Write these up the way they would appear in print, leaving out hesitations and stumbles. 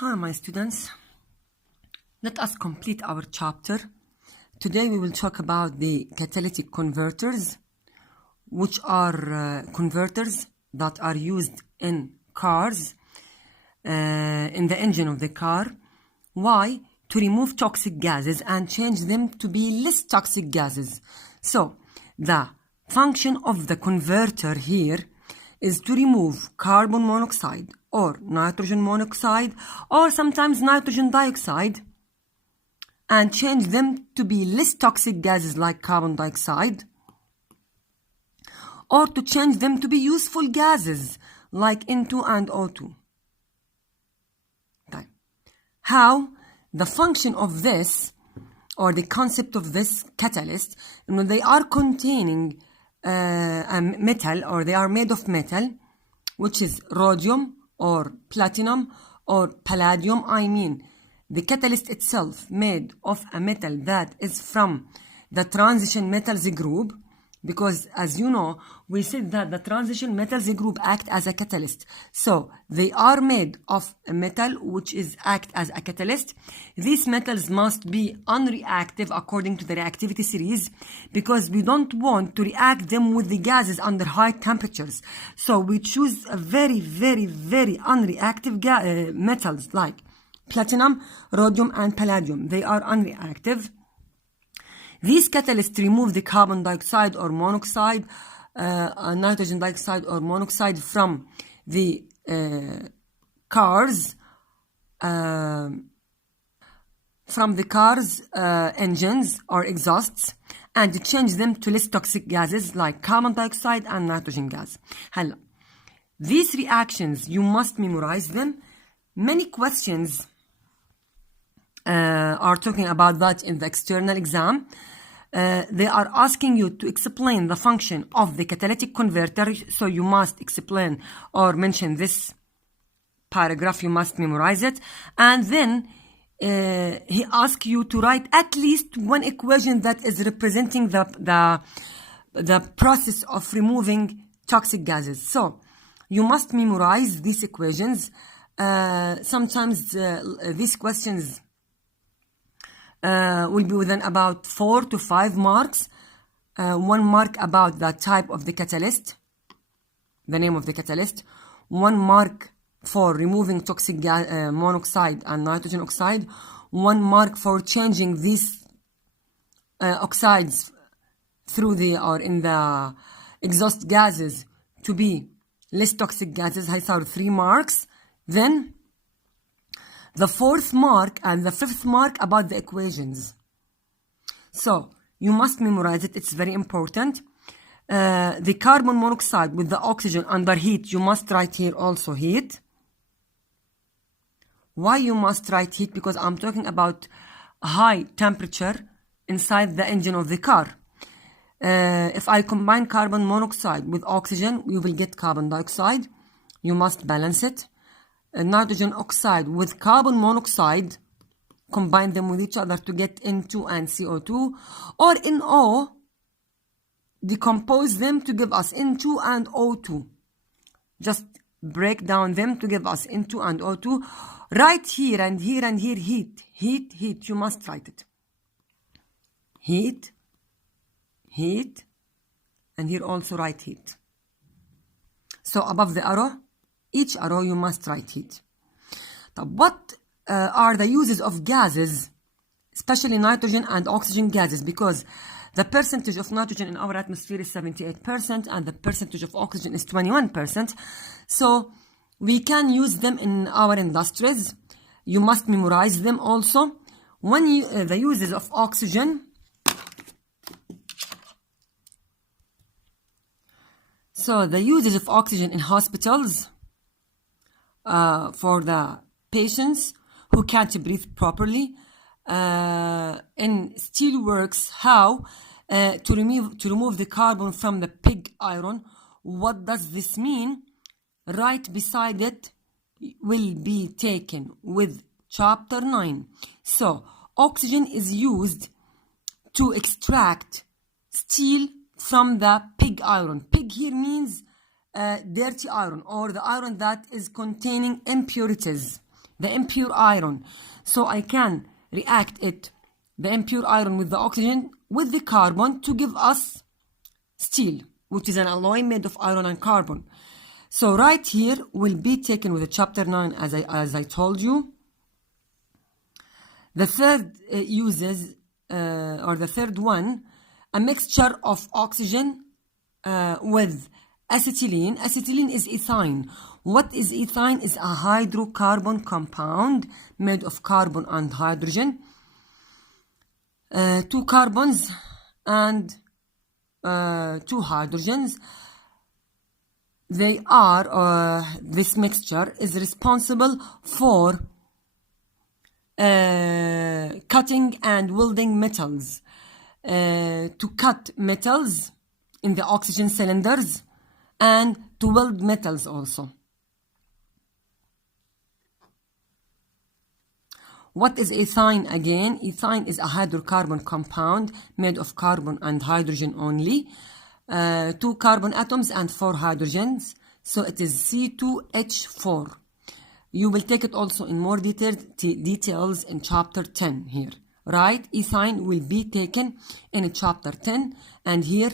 Hi, my students. Let us complete our chapter. Today we will talk about the catalytic converters, which are converters that are used in cars, in the engine of the car. Why? To remove toxic gases and change them to be less toxic gases. So, the function of the converter here is to remove carbon monoxide or nitrogen monoxide or sometimes nitrogen dioxide and change them to be less toxic gases like carbon dioxide, or to change them to be useful gases like N2 and O2. Okay. How? The function of this, or the concept of this catalyst, when they are containing a metal, or they are made of metal, which is rhodium or platinum or palladium. I mean, the catalyst itself made of a metal that is from the transition metals group, because as you know, we said that the transition metals group act as a catalyst. So they are made of a metal which is act as a catalyst. These metals must be unreactive according to the reactivity series, because we don't want to react them with the gases under high temperatures. So we choose a very, very, very unreactive metals like platinum, rhodium, and palladium. They are unreactive. These catalysts remove the carbon dioxide or monoxide, nitrogen dioxide or monoxide from the cars, engines or exhausts, and change them to less toxic gases like carbon dioxide and nitrogen gas. هلا, these reactions, you must memorize them. Many questions are talking about that in the external exam. They are asking you to explain the function of the catalytic converter, so you must explain or mention this paragraph, you must memorize it, and then he asks you to write at least one equation that is representing the process of removing toxic gases. So you must memorize these equations. Sometimes these questions will be within about 4 to 5 marks. 1 mark about the type of the catalyst, the name of the catalyst. 1 mark for removing toxic monoxide and nitrogen oxide. 1 mark for changing these oxides through or in the exhaust gases to be less toxic gases. I saw 3 marks. Then the 4th mark and the 5th mark about the equations. So you must memorize it. It's very important. The carbon monoxide with the oxygen under heat, you must write here also heat. Why you must write heat? Because I'm talking about high temperature inside the engine of the car. If I combine carbon monoxide with oxygen, you will get carbon dioxide. You must balance it. Nitrogen oxide with carbon monoxide, combine them with each other to get N2 and CO2, or NO, decompose them to give us N2 and O2. Just break down them to give us N2 and O2. Write here and here and here heat, heat, heat. You must write it. Heat, heat, and here also write heat. So above the arrow, each arrow you must write heat. What are the uses of gases, especially nitrogen and oxygen gases? Because the percentage of nitrogen in our atmosphere is 78% and the percentage of oxygen is 21%. So we can use them in our industries. You must memorize them also. The uses of oxygen. So the uses of oxygen in hospitals, for the patients who can't breathe properly. In steelworks, how to remove the carbon from the pig iron. What does this mean? Right beside it will be taken with chapter 9. So oxygen is used to extract steel from the pig iron. Pig here means dirty iron, or the iron that is containing impurities. the impure iron. So I can react the impure iron with the oxygen with the carbon to give us steel, which is an alloy made of iron and carbon. So right here will be taken with chapter 9 as I told you. The third uses, or the third one, a mixture of oxygen with acetylene. Acetylene is ethine. What is ethine? Is a hydrocarbon compound made of carbon and hydrogen. 2 carbons and 2 hydrogens. They are, this mixture is responsible for cutting and welding metals. To cut metals in the oxygen cylinders and to weld metals also. What is ethine again? Ethine is a hydrocarbon compound made of carbon and hydrogen only. 2 carbon atoms and 4 hydrogens. So it is C2H4. You will take it also in more details in chapter 10 here. Right? Ethine will be taken in chapter 10, and here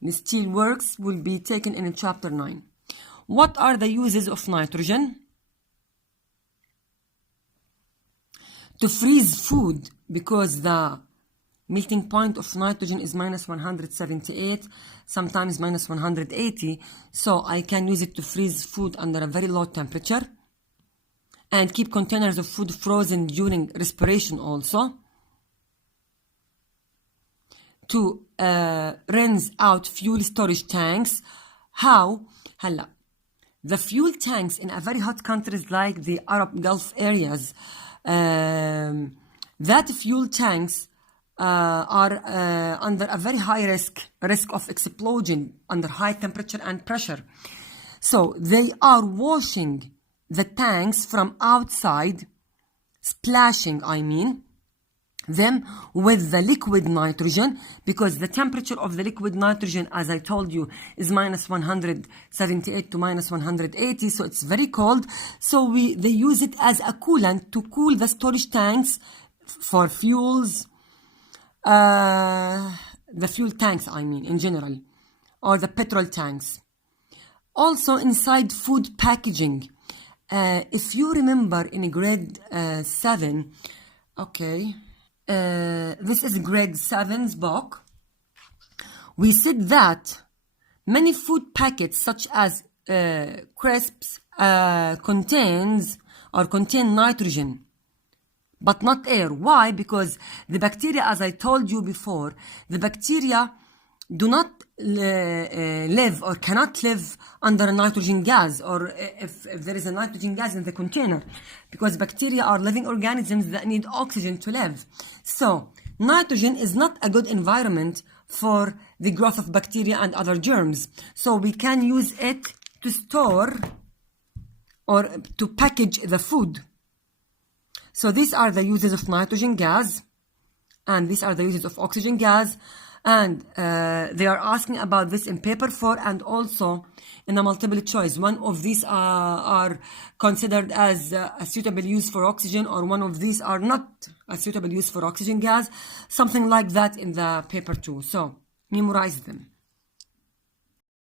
the steel works will be taken in chapter 9. What are the uses of nitrogen? To freeze food, because the melting point of nitrogen is minus 178, sometimes minus 180. So I can use it to freeze food under a very low temperature and keep containers of food frozen during respiration also. To rinse out fuel storage tanks. How? هلا the fuel tanks in a very hot countries like the Arab Gulf areas, that fuel tanks are under a very high risk of explosion under high temperature and pressure. So they are washing the tanks from outside, splashing, I mean, them with the liquid nitrogen, because the temperature of the liquid nitrogen, as I told you, is minus 178 to minus 180, so it's very cold. So they use it as a coolant to cool the storage tanks for fuels, the fuel tanks, I mean, in general, or the petrol tanks. Also inside food packaging. If you remember in grade 7, okay, this is grade 7's book, we said that many food packets such as crisps contain nitrogen, but not air. Why? Because the bacteria, as I told you before, the bacteria do not live or cannot live under a nitrogen gas, or if there is a nitrogen gas in the container, because bacteria are living organisms that need oxygen to live. So nitrogen is not a good environment for the growth of bacteria and other germs. So we can use it to store or to package the food. So these are the uses of nitrogen gas, and these are the uses of oxygen gas. And they are asking about this in paper 4 and also in a multiple choice. One of these are considered as a suitable use for oxygen, or one of these are not a suitable use for oxygen gas. Something like that in the paper 2. So memorize them.